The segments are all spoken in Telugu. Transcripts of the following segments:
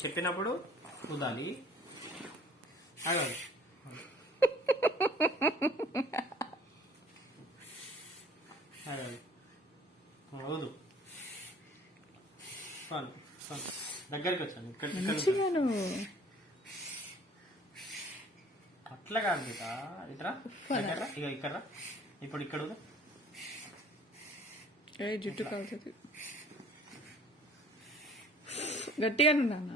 చెప్పినప్పుడు ఊదాలి. ఊదు. దగ్గరికి వచ్చాను. ఇక్కడ అట్లా కాదు బిడ్డ, ఇట్రా దగ్గర. ఇక ఇక్కడ ఇప్పుడు ఇక్కడ ఊదు. జుట్టు కాలుతుంది. గట్టిగా నాన్న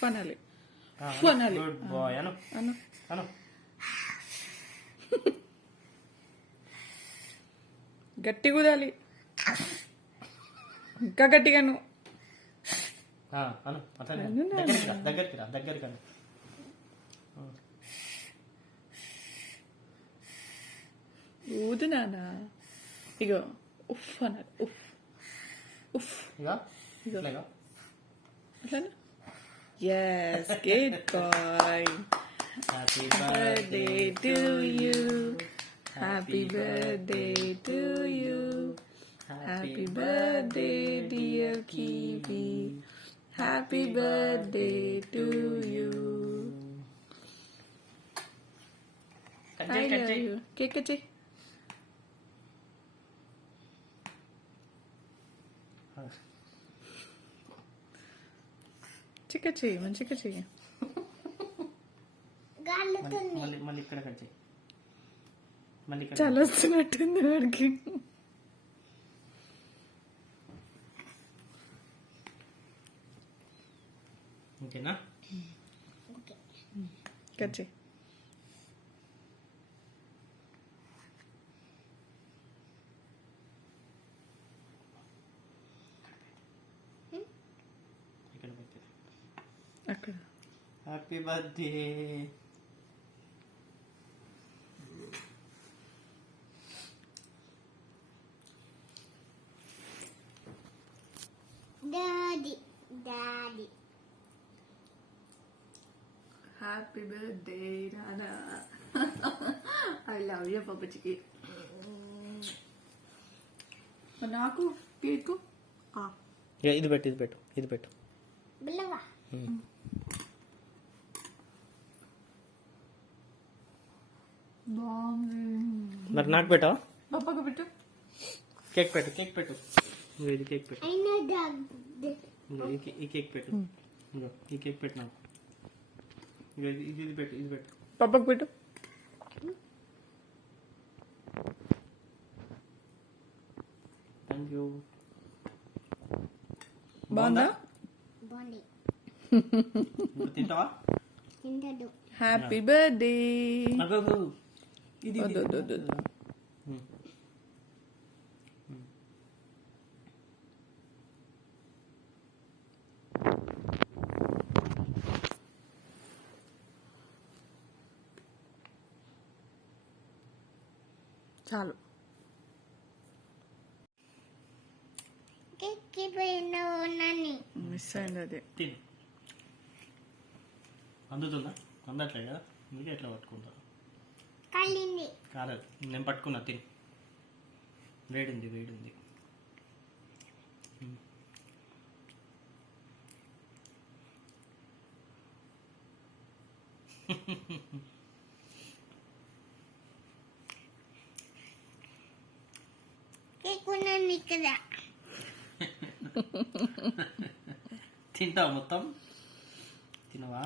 పనాలి. గుడ్ బాయ్ అను అను. గట్టి కుదాలి, ఇంకా గట్టిగాను అను. అట్లా దగ్గరికి రా దగ్గరికి అను. ఊదు నాన్న. ఇగో ఉఫ్ అనాలి. ఉఫ్ ఉఫ్. ఇగో అట్లా. Yes, good boy. Happy Birthday to you. Happy birthday to you. Happy birthday, dear Kiwi. Happy birthday to you. I love you. Cake cut. చిక్క చెయ్యి, మంచిగా చెయ్యి. మళ్ళీ ఇక్కడ కట్ చెయ్యి. మళ్ళీ చాలా వస్తున్నట్టుంది వాడికి. ఓకేనా? కట్ చెయ్యి. అక్కడ. Happy birthday. Daddy daddy happy birthday నానా. ఐ లవ్ యూ పప్పచికి. నాకు కేకు ఇది పెట్టు ఇది పెట్టు ఇది పెట్టు. బిల్లవా మరి నాకు పెట్టావా? పప్పకు పెట్టు. కేక్ పెట్టు కేక్ పెట్టు. ఇది కేక్ పెట్టు. ఈ కేక్ పెట్టు. ఈ కేక్ పెట్టు నాకు. ఇది పెట్టు ఇది పెట్టు. పప్పకు పెట్టు. Thank you. బాగుందా? బాగుంది. తింటావా? తింటాడు. Happy birthday. ఇది చాలు. మిస్ అయింది అది. తిని అందుతుందా? అందట్లే కదా, అందుకే ఎట్లా పట్టుకుంటా. కాలేదు, నేను పట్టుకున్నా. తిని. వేడింది వేడింది. తింటావా మొత్తం? తినవా?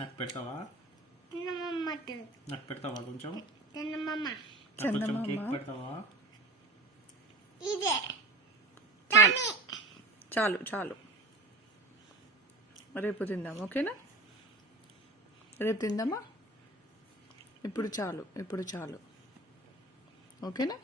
నాకు పెడతావా? నాకు పెడతావా కొంచెం? కొంచెం కేక్ పెడతావా? చాలు చాలు. రేపు తిందాం, ఓకేనా? రేపు తిందామా? ఇప్పుడు చాలు, ఇప్పుడు చాలు, ఓకేనా?